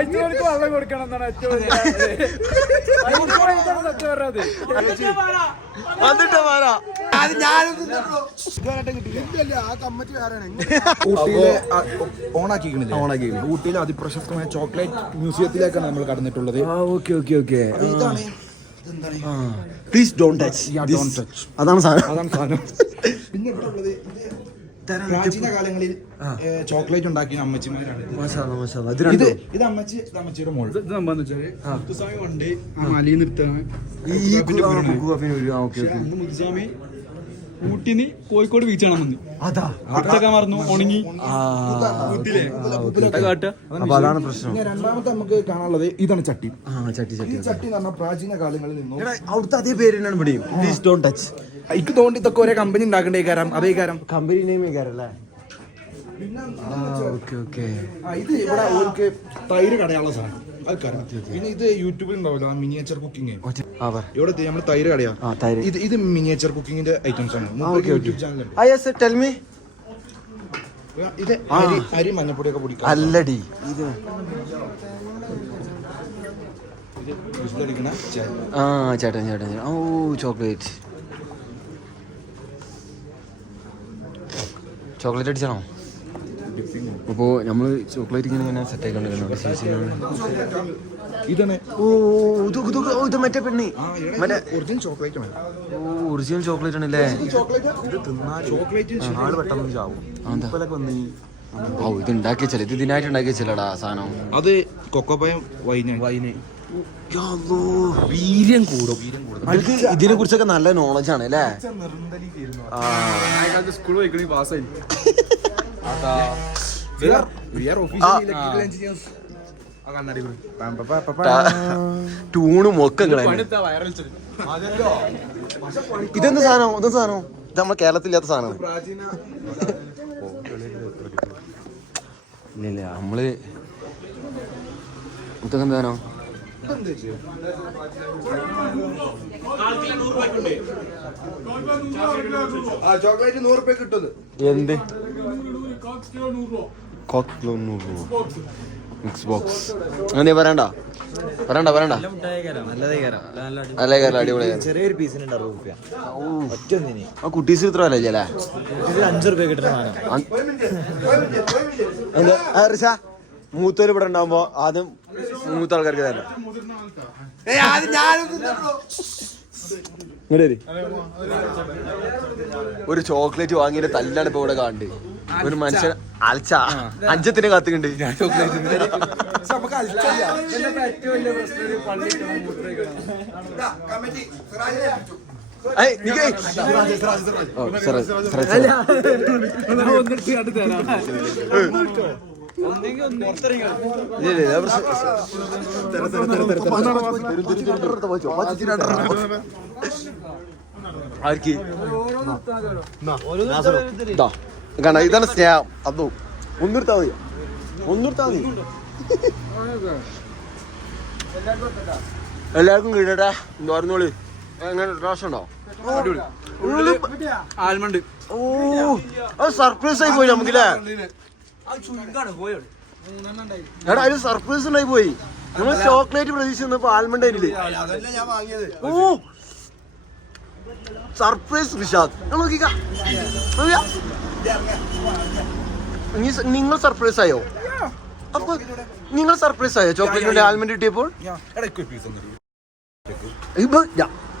വെള്ളം കൊടുക്കണം എന്നാണ് ഏറ്റവും ഊട്ടിയിലെ അതിപ്രശസ്തമായ ചോക്ലേറ്റ് മ്യൂസിയത്തിലേക്കാണ് നമ്മൾ കടന്നിട്ടുള്ളത്. ഇതാണ് പ്ലീസ് ഡോണ്ട് ടച്ച്. അതാണ് സാധനം. പിന്നെ ഉള്ളത് പ്രാചീന കാലങ്ങളിൽ ചോക്ലേറ്റ് ഉണ്ടാക്കിയ അമ്മച്ചിമാരാണ്. ഇത് അമ്മച്ചിയുടെ മോൾ. ഇത് മുത്തുസ്വാമി കൊണ്ട് മലയിൽ നിർത്താൻ മുത്തുസ്വാമി ഊട്ടിന്ന് കോഴിക്കോട് ബീച്ചാണ് വന്ന് അതൊക്കെ മറന്നു ഉണങ്ങി. അതാണ് പ്രശ്നം. രണ്ടാമത്തെ നമുക്ക് കാണാനുള്ളത് ഇതാണ് ചട്ടി. ഈ ചട്ടി എന്ന് പറഞ്ഞാൽ പ്രാചീന കാലങ്ങളിൽ നിന്നും അവിടുത്തെ അതേ പേര് തന്നെയാണ് ഇവിടെയും. Please don't touch. എനിക്ക് തോന്നി ഇതൊക്കെ ഒരേ കമ്പനി ഉണ്ടാക്കേണ്ടേ കാരം അതേ കാരം കമ്പനി നെയിം അല്ലേ. ഇത് ഇവിടെ ഓർക്ക് തൈര് കടയാനുള്ള സാധനം അത് കാരണം. പിന്നെ ഇത് യൂട്യൂബിൽ ഉണ്ടാവില്ല മിനിയേച്ചർ കുക്കിംഗ്. ഇവിടെ നമ്മൾ തൈര് കടയാ. ഇത് മിനിയേച്ചർ കുക്കിങ്ങിന്റെ ഐറ്റംസ് ആണ്. YouTube channel. ഇത് അരി മഞ്ഞപ്പൊടിയൊക്കെ പൊടിക്കാം. അല്ലടി ഇത് ചേട്ടൻ ഓ ചോക്ലേറ്റ് അടിച്ചാണോ? അപ്പോ നമ്മള് ചോക്ലേറ്റ് ഇങ്ങനെ സെറ്റ് ആയിക്കൊണ്ടിരിക്കുന്നു. ഇത് മറ്റേ പെണ്ണി മറ്റേ ഒറിജിനൽ ചോക്ലേറ്റ് ആണ്. ഒറിജിനൽ ചോക്ലേറ്റ് ആണല്ലേ. ആള് പെട്ടെന്ന് ചാവും. ഇത് ഉണ്ടാക്കി വെച്ചല്ലേ, ഇത് ഇതിനായിട്ട് ഉണ്ടാക്കി വെച്ചല്ലടാ സാധനം. അത് കൊക്കോപ്പയം വൈന് വീര്യം കൂടും. ഇതിനെ കുറിച്ചൊക്കെ നല്ല നോളജ് ആണ് അല്ലേ. സ്കൂൾ പോയിക്കണി പാസ്സായി. ടൂണും ഒക്കെ ഇതെന്ത് സാധനം? ഇത് നമ്മളെ കേരളത്തിലില്ലാത്ത സാധനം. ഇല്ല നമ്മള് ഇതൊക്കെ എന്ത് സാധനം? ചോക്ലേറ്റ് 100 രൂപ കിട്ടുന്നത്. എന്ത് കോക്കിലോ 100 രൂപ മിക്സ് ബോക്സ് അങ്ങനെ പറയണ്ട. ചെറിയൊരു പീസിന് 60 രൂപ. ആ കുട്ടീസ് ഇത്ര വില അല്ലേ? 5 രൂപ കിട്ടുന്ന സാധനം. മൂത്തോര് ഇവിടെ ഉണ്ടാവുമ്പോ ആദ്യം മൂത്ത ആൾക്കാർക്ക് തരാം. ഒരു ചോക്ലേറ്റ് വാങ്ങിയിട്ട് തല്ലാണ് ഇപ്പൊ ഇവിടെ കാണണ്ട്. ഒരു മനുഷ്യൻ അലച്ച അഞ്ചത്തിന് കാത്തുണ്ട് ഇതാണ് സ്നേഹം. അതോ ഒന്നിർത്താ മതി. എല്ലാവർക്കും കിട്ടട്ടെ. പറഞ്ഞോളി എങ്ങനെ പ്രാവശ്യം ഉണ്ടോ? ആൽമണ്ട്. ഓ അത് സർപ്രൈസ് ആയി പോയി നമുക്കില്ലേ. എടാ അതിന് സർപ്രൈസ് ഉണ്ടായി പോയി. നമ്മൾ ചോക്ലേറ്റ് പ്രതീക്ഷിച്ചപ്പോ ആൽമണ്ട് ആയില്ലേ. ഓ സർപ്രൈസ് റിഷാദ്. നിങ്ങൾ സർപ്രൈസ് ആയോ? അപ്പൊ നിങ്ങൾ സർപ്രൈസ് ആയോ ചോക്ലേറ്റിന്റെ ആൽമണ്ട് കിട്ടിയപ്പോൾ?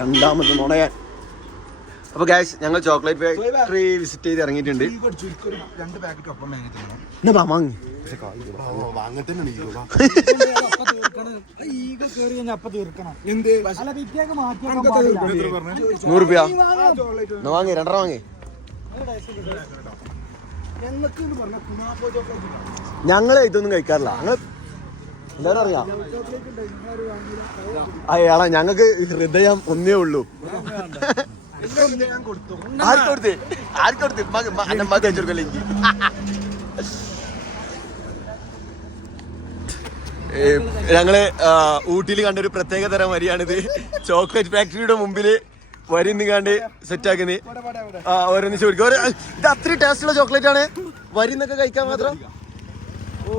രണ്ടാമത് നുണയാൻ. അപ്പൊ ഗൈസ് ഞങ്ങൾ ചോക്ലേറ്റ് ഫാക്ടറി വിസിറ്റ് ചെയ്ത് ഇറങ്ങിയിട്ടുണ്ട്. വാങ്ങി 100 രൂപ വാങ്ങി 2 വാങ്ങി. ഞങ്ങള് ഇതൊന്നും കഴിക്കാറില്ല. ഞങ്ങള് എന്തായാലും അറിയാം അയാളാ. ഞങ്ങൾക്ക് ഹൃദയം ഒന്നേ ഉള്ളൂ. ഞങ്ങള് ഊട്ടിയിൽ കണ്ടൊരു പ്രത്യേക തരം വരിയാണിത്. ചോക്ലേറ്റ് ഫാക്ടറിയുടെ മുമ്പില് വരി നിങ്ങാണ്ട് സെറ്റ് ആക്കുന്നത്. ഓരോന്ന് ചോദിക്കും. ഇത് അത്രയും ടേസ്റ്റുള്ള ചോക്ലേറ്റ് ആണ്. വരി എന്നൊക്കെ കഴിക്കാൻ മാത്രം. ഓ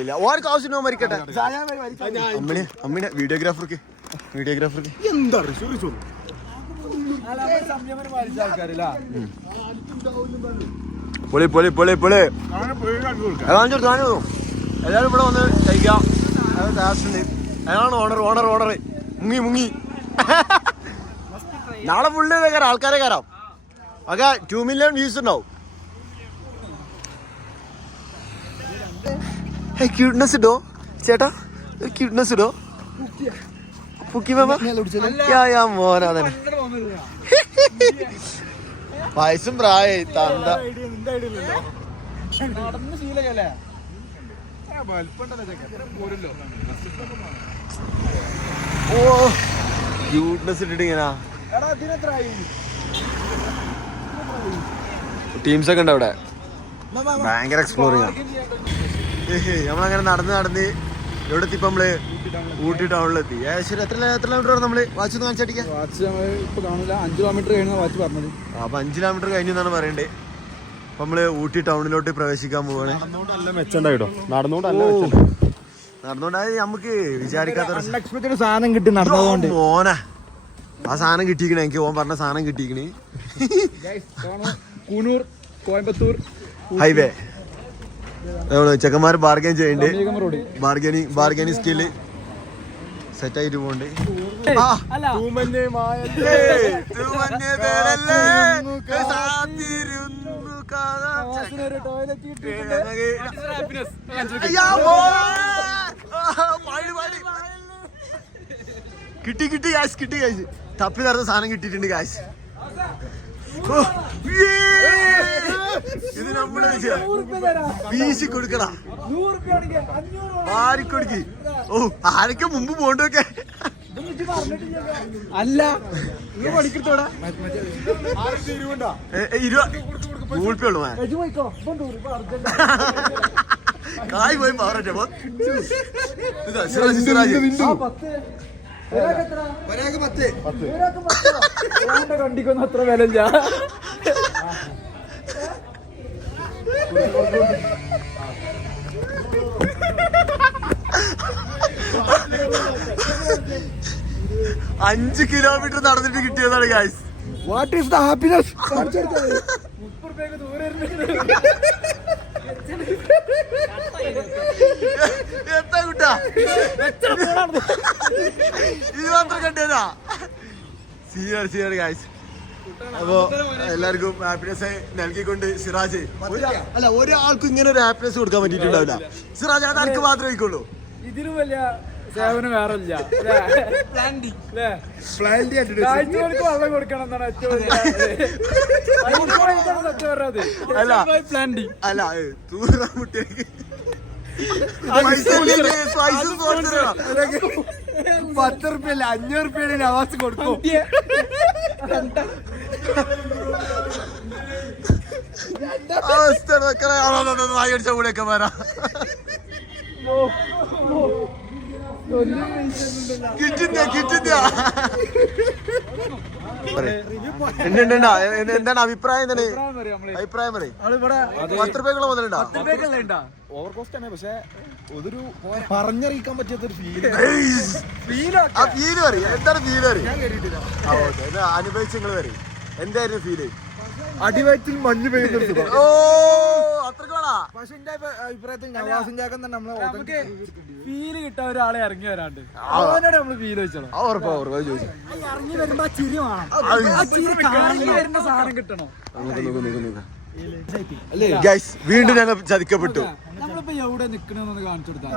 ഇല്ല ഓർക്ക് ആവശ്യം മരിക്കട്ടെ. അമ്മിനെ വീഡിയോഗ്രാഫർക്ക് എന്താ പൊളി പൊളി പൊളി പൊളി. എല്ലാരും ഇവിടെ വന്ന് കഴിക്കാം. അതാണ് ഓണർ മുങ്ങി നാളെ ഫുള്ള് കയറാം, ആൾക്കാരെ കയറാം. ഒക്കെ 2 million വ്യൂസ് ഉണ്ടാവും. ക്യൂട്ട്നെസ് ഇടോ ചേട്ടാ, ക്യൂട്ട്നെസ് ഇടോ. പുക്കി മാമ മോനാ തന്നെ വയസ്സും പ്രായ തന്ത. ഓ ക്യൂട്ട്നെസ് ഇട്ടിട്ട് ഇങ്ങനെ ടീംസ് ഒക്കെ ഉണ്ട് അവിടെ. ഭയങ്കര എക്സ്പ്ലോറിംഗ് ആണ്. നമ്മളങ്ങനെ നടന്ന് എവിടെ എത്തിപ്പോ നമ്മള് ഊട്ടി ടൗണിലെത്തി. ഏകദേശം എത്ര കിലോമീറ്റർ നമ്മള് വാച്ച് ഒന്ന് കാണിച്ചടിക്കാം. വാച്ച് ഇപ്പൊ കാണില്ല, 5 കിലോമീറ്റർ കഴിഞ്ഞ വാച്ച് പറഞ്ഞത്. അപ്പൊ 5 കിലോമീറ്റർ കഴിഞ്ഞു എന്നാണ് പറയണ്ടേ. അപ്പൊ നമ്മള് ഊട്ടി ടൗണിലോട്ട് പ്രവേശിക്കാൻ പോവാണ്. നടന്നോണ്ടായി നമുക്ക് വിചാരിക്കാത്ത സാധനം കിട്ടി നടന്നതുകൊണ്ട്. മോനെ ആ സാധനം കിട്ടിക്കണേ, എനിക്ക് ഓൻ പറഞ്ഞ സാധനം കിട്ടിക്കണേ. കൂനൂർ കോയമ്പത്തൂർ ഹൈവേ ചെക്കന്മാർ ബാർഗൈൻ ചെയ്യണ്ട്. ബാർഗൈനിങ് സ്കില്ല് സെറ്റ് ആയിട്ട് പോണ്ട്. കിട്ടി കാശ് തപ്പി നടന്ന സാധനം കിട്ടിയിട്ടുണ്ട് കാശ്. ഇത് നമ്മള് വീശി കൊടുക്കടാ, ആരിക്കൊടുക്കി. ഓ ആരൊക്കെ മുമ്പ് പോണ്ടൊക്കെ അല്ല ഗൂഗിൾ പേ ഉള്ളു. കായ് പോയി പാറ സിറാജ് കണ്ടിക്കൊന്നും അത്ര വിലല്ല. അഞ്ച് കിലോമീറ്റർ നടന്നിട്ട് കിട്ടിയതാണ് guys. What is the happiness? എന്താ കുട്ടാ ഇത് മാത്രം കണ്ടേനാ. Senior guys. അപ്പോ എല്ലാവർക്കും ഹാപ്പിനെസ് നൽകിക്കൊണ്ട് സിറാജ് ഒരാൾക്കും ഇങ്ങനെ ഒരു ഹാപ്പിനെസ് കൊടുക്കാൻ പറ്റിയിട്ടുണ്ടാവില്ല. സിറാജ് അത് ആൾക്ക് മാത്രമേ വയ്ക്കുള്ളൂ. ഇതിലും വലിയ സേവനം വേറെ ഇല്ല. വെള്ളം കൊടുക്കണം എന്നാണ് ഏറ്റവും അല്ല തൂറാൻ മുട്ടേക്ക് 10 റുപ്യല്ല 500 റുപ്യയുടെ നവാസ് കൊടുക്കും. വായിച്ച കൂടെയൊക്കെ വരാം. എന്താണ് അഭിപ്രായം? അഭിപ്രായം പറയും. 10 രൂപയ്ക്കുള്ള മുതലുണ്ടോ? ഓവർ കോസ്റ്റ് ആണ്, പക്ഷെ അതൊരു പറഞ്ഞറിയിക്കാൻ പറ്റാത്തൊരു ആ ഫീല് പറയും. എന്താണ് ഫീല് പറയും? അനുഭവിച്ച് നിങ്ങൾ പറയും. എന്തായിരുന്നു ഫീല്? അടിവയറ്റിൽ മഞ്ഞ് പെയ്യുന്ന. ഓ അത്രക്കാണാ. പക്ഷെ എന്റെ അഭിപ്രായത്തിൽ നവാസിന്റെ നമുക്ക് ഫീല് കിട്ടാൻ ഒരാളെ ഇറങ്ങി വരാണ്ട് അവനോട് നമ്മള് ഫീല് വെച്ചോളാം. ഇറങ്ങി വരുമ്പോ ചിരി വരുന്ന സാധനം കിട്ടണം. വീണ്ടും ഞങ്ങൾ ചതിക്കപ്പെട്ടു. നമ്മളിപ്പോ എവിടെ നിക്കണെന്ന് കാണിച്ചു കൊടുത്താ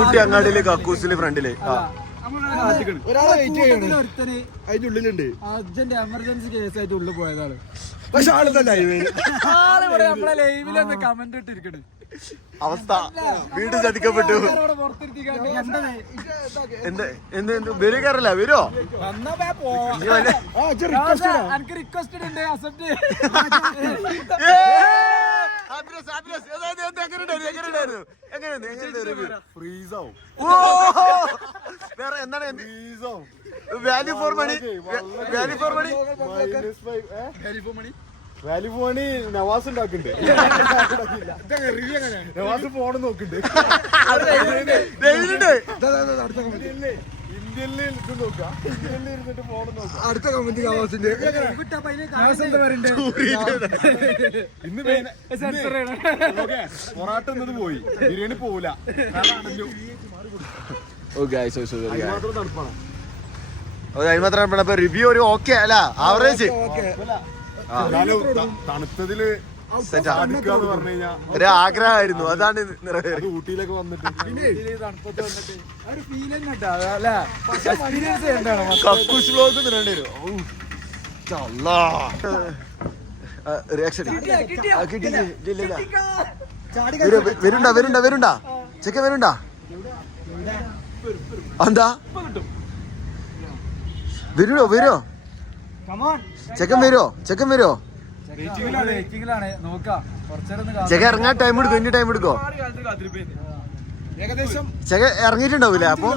ഊട്ടി അങ്ങാടിയില് കക്കൂസില് ഫ്രണ്ടില് ഒരുത്തന് അതിന്റെ ഉള്ളിലുണ്ട്. അർജന്റ് എമർജൻസി കേസായിട്ട് ഉള്ളിൽ പോയതാണ്. പക്ഷെ ആളെന്തല്ല ആളിവിടെ നമ്മളെ ലൈവിലൊന്ന് കമന്റ് ഇട്ടിരിക്കണ്. അവസ്ഥ വീണ്ടും ചതിക്കപ്പെട്ടു. വരികയറില്ല വരുമോ? എനിക്ക് റിക്വസ്റ്റ് ഉണ്ട്, അക്സെപ്റ്റ്. എങ്ങനെയുണ്ടായിരുന്നു? ഫ്രീസാവും. വേറെ എന്താണ് value for money? Value for money value for money Navas ഉണ്ടാക്കുന്നുണ്ട്. നവാസ് ഫോൺ നോക്കുന്നുണ്ട്. ഇന്ത്യയിൽ ഇത് നോക്കാം. ഇന്ത്യയിൽ ഇരുന്നിട്ട് ഫോൺ നോക്കാം. അടുത്ത കമന്റ് നവാസിന്റെ ഇന്ന് പൊറാട്ട എന്നത് പോയി, ബിരിയാണി പോവില്ല. അതിന് റിവ്യൂ ഒരു ഓക്കെ അല്ല, ആവറേജ്. തണുത്തതില് ഒരു ആഗ്രഹമായിരുന്നു, അതാണ് നിറവേറി. ഊട്ടിയിലൊക്കെ വന്നിട്ട് കക്കൂസ് ബ്ലോഗ് നിറേണ്ടി വരും. വരുണ്ടാ ചെക്ക വരുണ്ടാ? എന്താ വരുമോ? ചെക്കൻ വരുമോ? ചെക്ക ഇറങ്ങാൻ ടൈം എടുക്കും. ഇനി ടൈം എടുക്കോ? ഏകദേശം ചെക്ക ഇറങ്ങിയിട്ടുണ്ടാവൂലേ? അപ്പൊ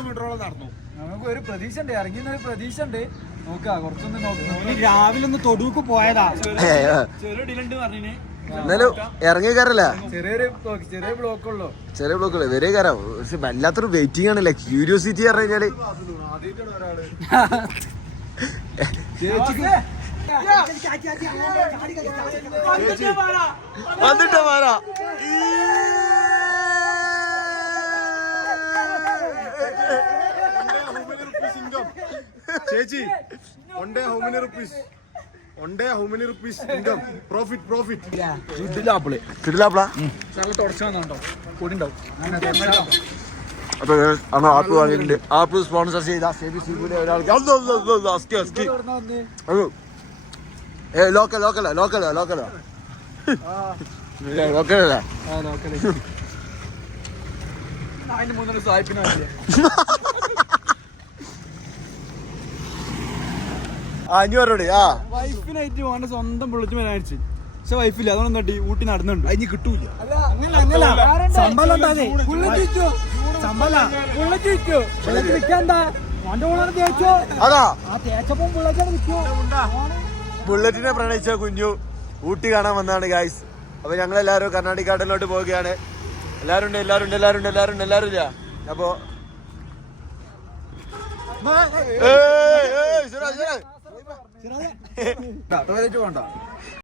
നമുക്ക് ഒരു പ്രതീക്ഷ ഉണ്ട്, ഇറങ്ങിയ പ്രതീക്ഷ ഉണ്ട്. നോക്കാം, കുറച്ചൊന്ന് നോക്കാം. രാവിലെ ഒന്ന് തൊടുക്ക് പോയതാ. എന്നാലും ഇറങ്ങിയ കാരല്ല, ചെറിയ ബ്ലോക്കുള്ളൂ. വരെ കാരാ. പക്ഷെ വല്ലാത്തൊരു വെയിറ്റിംഗ് ആണല്ലേ, ക്യൂരിയോസിറ്റി പറഞ്ഞു കഴിഞ്ഞാല്. വന്നിട്ടാ മാറാ. ചേച്ചി how many rupees income profit കിടിലാപ്പിള. അപ്പൊ ആപ്പ് വാങ്ങിയിട്ടുണ്ട്. ആപ്പ് സ്പോൺസർ ചെയ്ത ലോക്കലല്ല. അഞ്ഞൂറ് വൈഫിനായിട്ട് വേണ്ട സ്വന്തം ബുള്ളറ്റ് മേടിച്ചു. പക്ഷെ വൈഫില്ല, അതുകൊണ്ട് എന്താ ഊട്ടി നടന്നുണ്ട്. അതിന് കിട്ടൂല. ബുള്ളറ്റിനെ പ്രണയിച്ച കുഞ്ഞു ഊട്ടി കാണാൻ വന്നതാണ് ഗായ്സ്. അപ്പൊ ഞങ്ങളെല്ലാരും കർണാടക ഗാർഡനിലോട്ട് പോവുകയാണ്. എല്ലാരും ഇല്ല. അപ്പൊ പോണ്ട